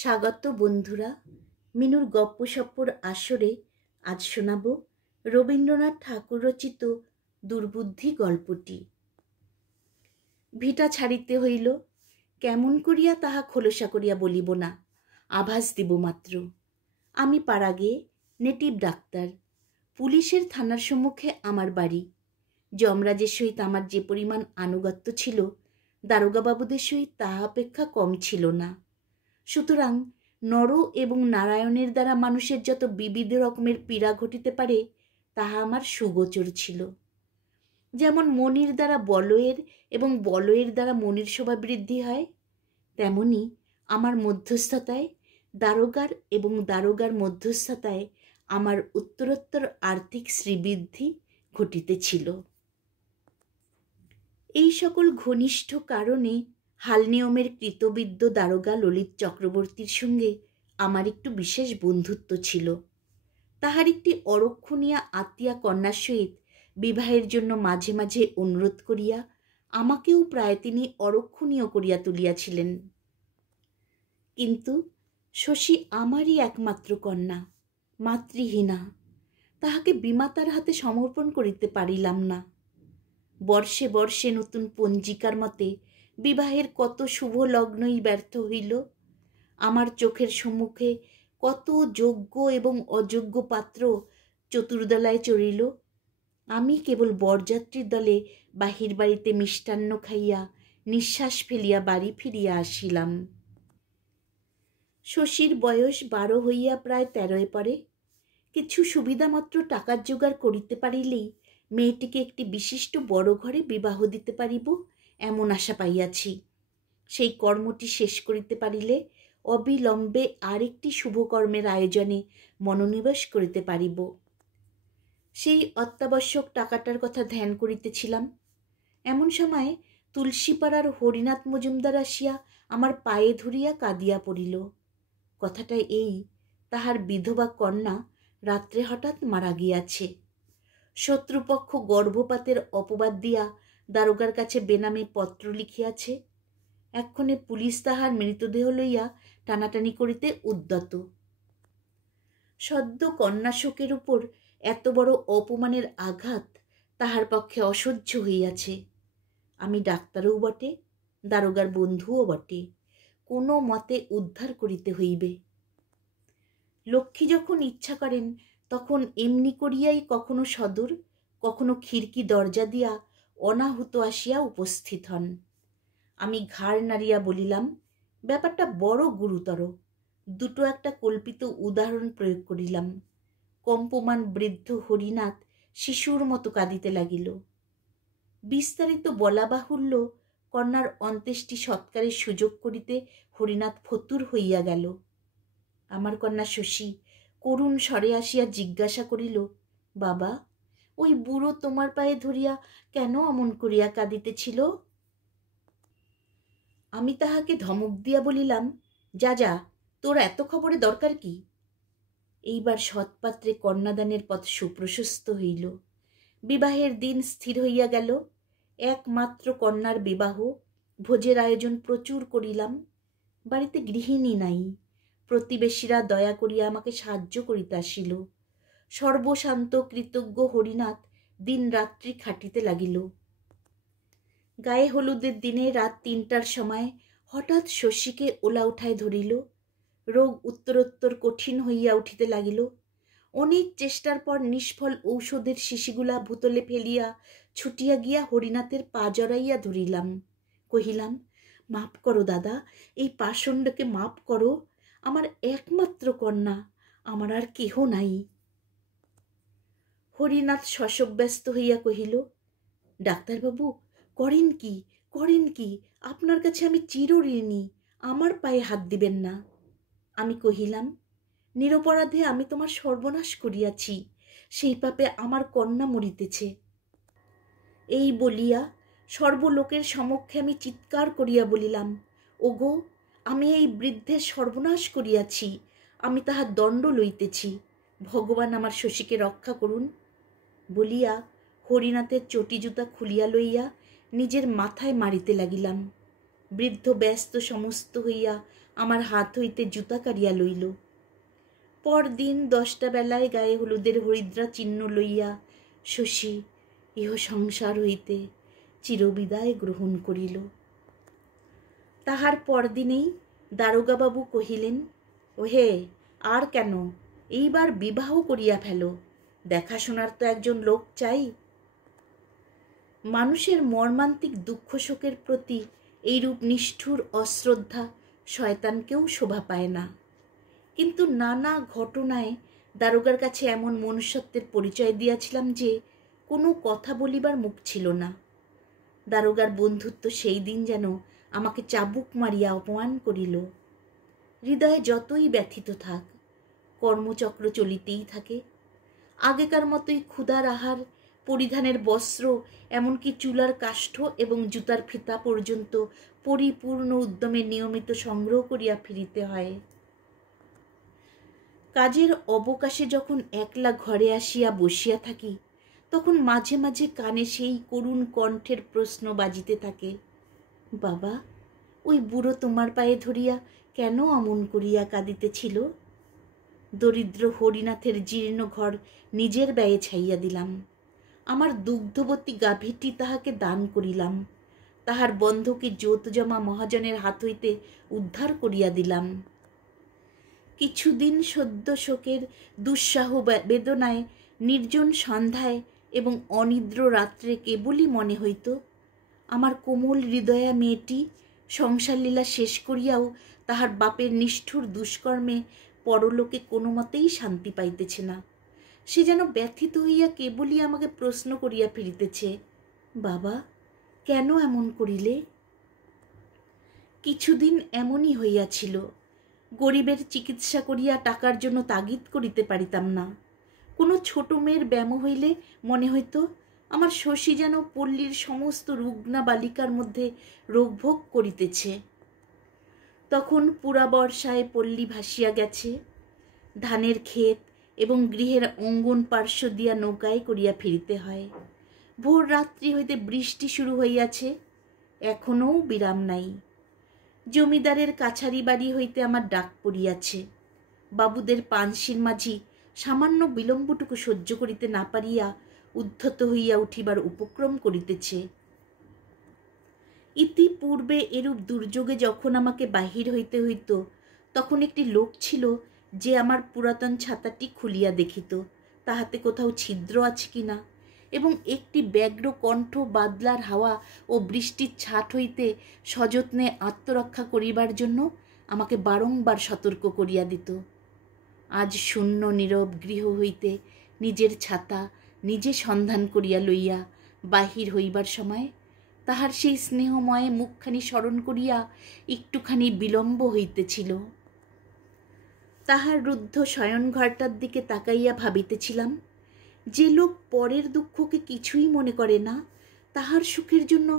স্বাগত বন্ধুরা। মিনুর গপ্পসপ্পর আসরে আজ শোনাব রবীন্দ্রনাথ ঠাকুর রচিত দুর্বুদ্ধি গল্পটি। ভিটা ছাড়িতে হইল, কেমন করিয়া তাহা খোলসা করিয়া বলিব না, আভাস দিব মাত্র। আমি পাড়াগে, নেটিভ ডাক্তার। পুলিশের থানার সম্মুখে আমার বাড়ি। যমরাজের সহিত আমার যে পরিমাণ আনুগত্য ছিল, দারোগাবাবুদের সহিত তাহা অপেক্ষা কম ছিল না। সুতরাং নর এবং নারায়ণের দ্বারা মানুষের যত বিবিধ রকমের পীড়া ঘটিতে পারে তাহা আমার সুগোচর ছিল। যেমন মনির দ্বারা বলয়ের এবং বলয়ের দ্বারা মনির শোভা বৃদ্ধি হয়, তেমনি আমার মধ্যস্থতায় দারোগার এবং দারোগার মধ্যস্থতায় আমার উত্তরোত্তর আর্থিক শ্রীবৃদ্ধি ঘটিতেছিল। এই সকল ঘনিষ্ঠ কারণে হাল নিয়মের কৃতবিদ্য দারোগা ললিত চক্রবর্তীর সঙ্গে আমার একটু বিশেষ বন্ধুত্ব ছিল। তাহার একটি অরক্ষণীয়া আত্মীয়া কন্যার সহিত বিবাহের জন্য মাঝে মাঝে অনুরোধ করিয়া আমাকেও প্রায় তিনি অরক্ষণীয় করিয়া তুলিয়াছিলেন। কিন্তু শশী আমারই একমাত্র কন্যা, মাতৃহীনা। তাহাকে বিমাতার হাতে সমর্পণ করিতে পারিলাম না। বর্ষে বর্ষে নতুন পঞ্জিকার মতে বিবাহের কত শুভ লগ্নই ব্যর্থ হইল। আমার চোখের সম্মুখে কত যোগ্য এবং অযোগ্য পাত্র চতুর্দলায় চড়িল। আমি কেবল বরযাত্রীর দলে বাহির বাড়িতে মিষ্টান্ন খাইয়া নিঃশ্বাস ফেলিয়া বাড়ি ফিরিয়া আসিলাম। শশীর বয়স 12 হইয়া প্রায় 13 পরে। কিছু সুবিধামাত্র টাকার জোগাড় করিতে পারিলেই মেয়েটিকে একটি বিশিষ্ট বড় ঘরে বিবাহ দিতে পারিব এমন আশা পাইয়াছি। সেই কর্মটি শেষ করিতে পারিলে অবিলম্বে আরেকটি শুভকর্মের আয়োজনে মনোনিবেশ করিতে পারিব। সেই অত্যাবশ্যক টাকাটার কথা ধ্যান করিতেছিলাম। এমন সময় তুলসীপাড়ার হরিনাথ মজুমদার আসিয়া আমার পায়ে ধরিয়া কাঁদিয়া পড়িল। কথাটা এই, তাহার বিধবা কন্যা রাত্রে হঠাৎ মারা গিয়াছে। শত্রুপক্ষ গর্ভপাতের অপবাদ দিয়া দারোগার কাছে বেনামে পত্র লিখিয়াছে। এক্ষণে পুলিশ তাহার মৃতদেহ লইয়া টানাটানি করিতে উদ্যত। সদ্য কন্যাশোকের উপর এত বড় অপমানের আঘাত তাহার পক্ষে অসহ্য হইয়াছে। আমি ডাক্তারও বটে, দারোগার বন্ধুও বটে। কোনো মতে উদ্ধার করিতে হইবে। লক্ষ্মী যখন ইচ্ছা করেন তখন এমনি করিয়াই কখনো সদর, কখনো খিড়কি দরজা দিয়া অনাহুত আসিয়া উপস্থিত হন। আমি ঘাড় নাড়িয়া বলিলাম, ব্যাপারটা বড় গুরুতর। দুটো একটা কল্পিত উদাহরণ প্রয়োগ করিলাম। কম্পমান বৃদ্ধ হরিনাথ শিশুর মতো কাঁদিতে লাগিল। বিস্তারিত বলা বাহুল্য, কন্যার অন্ত্যেষ্টি সৎকারের সুযোগ করিতে হরিনাথ ফতুর হইয়া গেল। আমার কন্যা শশী করুণ স্বরে আসিয়া জিজ্ঞাসা করিল, বাবা, ওই বুড়ো তোমার পায়ে ধরিয়া কেন অমন করিয়া কাঁদিতেছিল? আমি তাহাকে ধমক দিয়া বলিলাম, যা যা, তোর এত খবরে দরকার কি? এইবার সৎপাত্রে কন্যাদানের পথ সুপ্রশস্ত হইল। বিবাহের দিন স্থির হইয়া গেল। একমাত্র কন্যার বিবাহ। ভোজের আয়োজন প্রচুর করিলাম। বাড়িতে গৃহিণী নাই। প্রতিবেশীরা দয়া করিয়া আমাকে সাহায্য করিতে আসিল। সর্বশান্ত কৃতজ্ঞ হরিনাথ দিন রাত্রি খাটিতে লাগিল। গায়ে হলুদের দিনে রাত 3টার সময় হঠাৎ শশীকে ওলা উঠায় ধরিল। রোগ উত্তরোত্তর কঠিন হইয়া উঠিতে লাগিল। অনেক চেষ্টার পর নিষ্ফল ঔষধের শিশিগুলা ভূতলে ফেলিয়া ছুটিয়া গিয়া হরিনাথের পা জড়াইয়া ধরিলাম। কহিলাম, মাপ করো দাদা, এই পাষণ্ডকে মাপ করো। আমার একমাত্র কন্যা, আমার আর কেহ নাই। হরিনাথ শশব্যস্ত হইয়া কহিল, ডাক্তারবাবু, করেন কি, করেন কি? আপনার কাছে আমি চিরঋণী, আমার পায়ে হাত দিবেন না। আমি কহিলাম, নিরপরাধে আমি তোমার সর্বনাশ করিয়াছি, সেই পাপে আমার কন্যা মরিতেছে। এই বলিয়া সর্বলোকের সমক্ষে আমি চিৎকার করিয়া বলিলাম, ওগো, আমি এই বৃদ্ধের সর্বনাশ করিয়াছি, আমি তাহার দণ্ড লইতেছি। ভগবান আমার শশীকে রক্ষা করুন। বলিয়া হরিনাথের চটি জুতা খুলিয়া লইয়া নিজের মাথায় মারিতে লাগিলাম। বৃদ্ধ ব্যস্ত সমস্ত হইয়া আমার হাত হইতে জুতা কাড়িয়া লইল। পরদিন 10টা বেলায় গায়ে হলুদের হরিদ্রা চিহ্ন লইয়া শশী ইহ সংসার হইতে চিরবিদায় গ্রহণ করিল। তাহার পরদিনেই দারোগাবাবু কহিলেন, ওহে আর কেন, এইবার বিবাহ করিয়া ফেলো, দেখাশোনার তো একজন লোক চাই। মানুষের মর্মান্তিক দুঃখ শোকের প্রতি এইরূপ নিষ্ঠুর অশ্রদ্ধা শয়তানকেও শোভা পায় না। কিন্তু নানা ঘটনায় দারোগার কাছে এমন মনুষ্যত্বের পরিচয় দিয়াছিলাম যে কোনো কথা বলিবার মুখ ছিল না। দারোগার বন্ধুত্ব সেই দিন যেন আমাকে চাবুক মারিয়া অপমান করিল। হৃদয়ে যতই ব্যথিত থাক, কর্মচক্র চলিতেই থাকে। আগেকার মতোই ক্ষুধার আহার, পরিধানের বস্ত্র, এমনকি চুলার কাষ্ঠ এবং জুতার ফিতা পর্যন্ত পরিপূর্ণ উদ্যমে নিয়মিত সংগ্রহ করিয়া ফিরিতে হয়। কাজের অবকাশে যখন একলা ঘরে আসিয়া বসিয়া থাকি, তখন মাঝে মাঝে কানে সেই করুণ কণ্ঠের প্রশ্ন বাজিতে থাকে, বাবা, ওই বুড়ো তোমার পায়ে ধরিয়া কেন অমন করিয়া কাঁদিতেছিল? দরিদ্র হরিনাথের জীর্ণ ঘর নিজের ব্যয়ে ছাইয়া দিলাম। আমার দুগ্ধবতী গাভীটি তাহাকে দান করিলাম। তাহার বন্ধকে জোতজমা মহাজনের হাত হইতে উদ্ধার করিয়া দিলাম। কিছুদিন সদ্য শোকের দুঃসাহ বেদনায় নির্জন সন্ধ্যায় এবং অনিদ্র রাত্রে কেবলই মনে হইত আমার কোমল হৃদয়া মেয়েটি সংসার লীলা শেষ করিয়াও তাহার বাপের নিষ্ঠুর দুষ্কর্মে পরলোকে কোনো মতেই শান্তি পাইতেছে না। সে যেন ব্যথিত হইয়া কেবলই আমাকে প্রশ্ন করিয়া ফিরিতেছে, বাবা, কেন এমন করিলে? কিছুদিন এমনই হইয়াছিল। গরিবের চিকিৎসা করিয়া টাকার জন্য তাগিদ করিতে পারিতাম না। কোনো ছোট মেয়ের ব্যামো হইলে মনে হইত আমার শশী যেন পল্লীর সমস্ত রুগ্না বালিকার মধ্যে রোগভোগ করিতেছে। তখন পুরা বর্ষায় পল্লী ভাসিয়া গেছে। ধানের ক্ষেত এবং গৃহের অঙ্গন পার্শ্ব দিয়া নৌকায় করিয়া ফিরিতে হয়। ভোর রাত্রি হইতে বৃষ্টি শুরু হইয়াছে, এখনও বিরাম নাই। জমিদারের কাছারি বাড়ি হইতে আমার ডাক পড়িয়াছে। বাবুদের পানসির মাঝি সামান্য বিলম্বটুকু সহ্য করিতে না পারিয়া উদ্ধত হইয়া উঠিবার উপক্রম করিতেছে। ইতিপূর্বে এরূপ দুর্যোগে যখন আমাকে বাহির হইতে হইত, তখন একটি লোক ছিল যে আমার পুরাতন ছাতাটি খুলিয়া দেখিত তাহাতে কোথাও ছিদ্র আছে কিনা, এবং একটি ব্যগ্র কণ্ঠ বাদলার হাওয়া ও বৃষ্টির ছাট হইতে সযত্নে আত্মরক্ষা করিবার জন্য আমাকে বারংবার সতর্ক করিয়া দিত। আজ শূন্য নীরব গৃহ হইতে নিজের ছাতা নিজে সন্ধান করিয়া লইয়া বাহির হইবার সময় তাহার সেই স্নেহময় মুখখানি স্মরণ করিয়া একটুখানি বিলম্ব হইতেছিল। তাহার রুদ্ধ শয়নঘরটার দিকে তাকাইয়া ভাবিতেছিলাম, যে লোক পরের দুঃখকে কিছুই মনে করে না, তাহার সুখের জন্য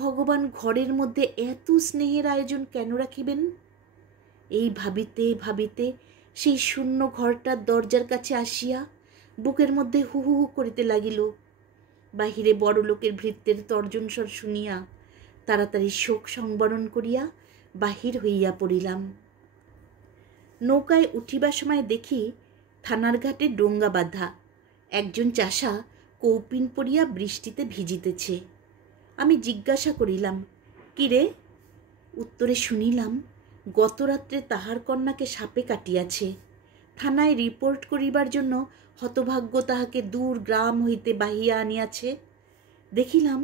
ভগবান ঘরের মধ্যে এত স্নেহের আয়োজন কেন রাখিবেন? এই ভাবিতে ভাবিতে সেই শূন্য ঘরটার দরজার কাছে আসিয়া বুকের মধ্যে হু হু করিতে লাগিল। বাহিরে বড় লোকের ভৃত্যের তর্জন স্বর শুনিয়া তাড়াতাড়ি শোক সংবরণ করিয়া বাহির হইয়া পড়িলাম। নৌকায় উঠিবার সময় দেখি থানার ঘাটে ডোঙ্গা বাঁধা। একজন চাষা কৌপিন পরিয়া বৃষ্টিতে ভিজিতেছে। আমি জিজ্ঞাসা করিলাম, কিরে? উত্তরে শুনিলাম, গতরাত্রে তাহার কন্যাকে সাপে কাটিয়াছে। থানায় রিপোর্ট করিবার জন্য হতভাগ্য তাহাকে দূর গ্রাম হইতে বাহিয়া আনিয়াছে। দেখিলাম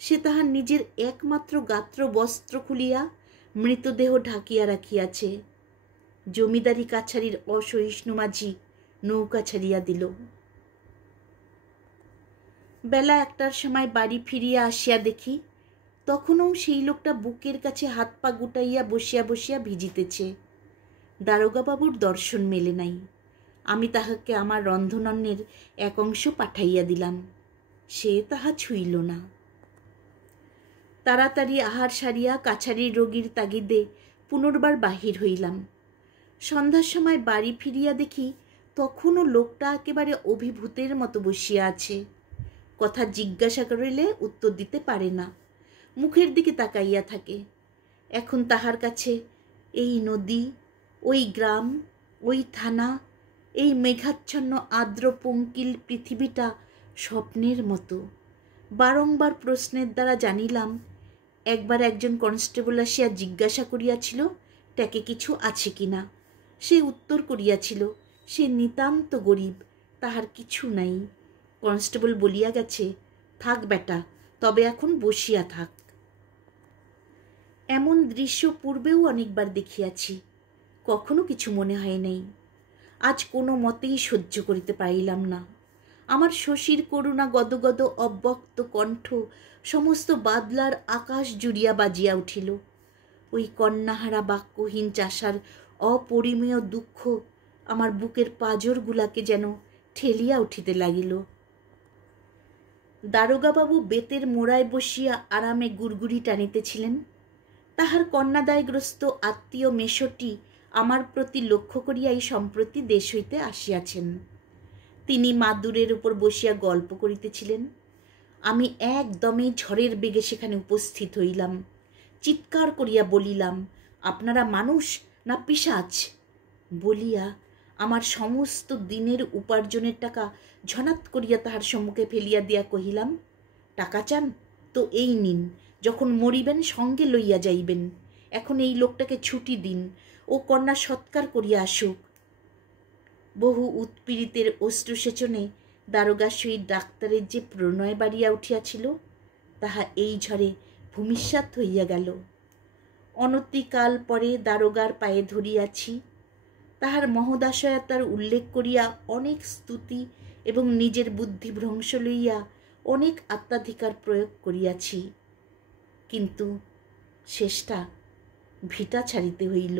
সে তাহার নিজের একমাত্র গাত্র বস্ত্র খুলিয়া মৃতদেহ ঢাকিয়া রাখিয়াছে। জমিদারি কাছারির অসহিষ্ণু মাঝি নৌকা ছাড়িয়া দিল। বেলা 1টার সময় বাড়ি ফিরিয়া আসিয়া দেখি তখনও সেই লোকটা বুকের কাছে হাত পা গুটাইয়া বসিয়া বসিয়া ভিজিতেছে। দারোগাবাবুর দর্শন মেলে নাই। আমি তাহাকে আমার রন্ধনান্নের এক অংশ পাঠাইয়া দিলাম। সে তাহা ছুঁইল না। তাড়াতাড়ি আহার সারিয়া কাছারির রোগীর তাগিদে পুনর্বার বাহির হইলাম। সন্ধ্যার সময় বাড়ি ফিরিয়া দেখি তখনও লোকটা একেবারে অভিভূতের মতো বসিয়া আছে। কথা জিজ্ঞাসা করিলে উত্তর দিতে পারে না, মুখের দিকে তাকাইয়া থাকে। এখন তাহার কাছে এই নদী, ওই গ্রাম, ওই থানা, এই মেঘাচ্ছন্ন আর্দ্র পঙ্কিল পৃথিবীটা স্বপ্নের মতো। বারংবার প্রশ্নের দ্বারা জানিলাম। একবার একজন কনস্টেবল আসিয়া জিজ্ঞাসা করিয়াছিল ট্যাকে কিছু আছে কিনা। সে উত্তর করিয়াছিল সে নিতান্ত গরিব, তাহার কিছু নাই। কনস্টেবল বলিয়া গেছে, থাক বেটা, তবে এখন বসিয়া থাক। এমন দৃশ্য পূর্বেও অনেকবার দেখিয়াছি, কখনো কিছু মনে হয় নাই। আজ কোনো মতেই সহ্য করিতে পারিলাম না। আমার শশীর করুণা গদগদ অব্যক্ত কণ্ঠ সমস্ত বাদলার আকাশ জুড়িয়া বাজিয়া উঠিল। ওই কন্যাহারা বাক্যহীন চাষার অপরিমেয় দুঃখ আমার বুকের পাঁজরগুলাকে যেন ঠেলিয়া উঠিতে লাগিল। দারোগাবাবু বেতের মোড়ায় বসিয়া আরামে গুড়গুড়ি টানিতেছিলেন। তাহার কন্যাদায়গ্রস্ত আত্মীয় মেশোটি আমার প্রতি লক্ষ্য করিয়াই সম্প্রতি দেশ হইতে আসিয়াছেন। তিনি মাদুরের উপর বসিয়া গল্প করিতেছিলেন। আমি একদমে ঝড়ের বেগে সেখানে উপস্থিত হইলাম। চিৎকার করিয়া বলিলাম, আপনারা মানুষ না পিশাচ? বলিয়া আমার সমস্ত দিনের উপার্জনের টাকা ঝনাত করিয়া তাহার সম্মুখে ফেলিয়া দিয়া কহিলাম, টাকা চান তো এই নিন, যখন মরিবেন সঙ্গে লইয়া যাইবেন। এখন এই লোকটাকে ছুটি দিন, ও কন্যা সৎকার করিয়া আসুক। বহু উৎপীড়িতের অশ্রুসেচনে দারোগার সহিত ডাক্তারের যে প্রণয় বাড়িয়া উঠিয়াছিল, তাহা এই ঝড়ে ভূমিসাৎ হইয়া গেল। অনতিকাল পরে দারোগার পায়ে ধরিয়াছি। তাহার মহোদাশয়তার উল্লেখ করিয়া অনেক স্তুতি এবং নিজের বুদ্ধিভ্রংশ লইয়া অনেক আত্মাধিকার প্রয়োগ করিয়াছি, কিন্তু শেষটা ভিটা ছাড়িতে হইল।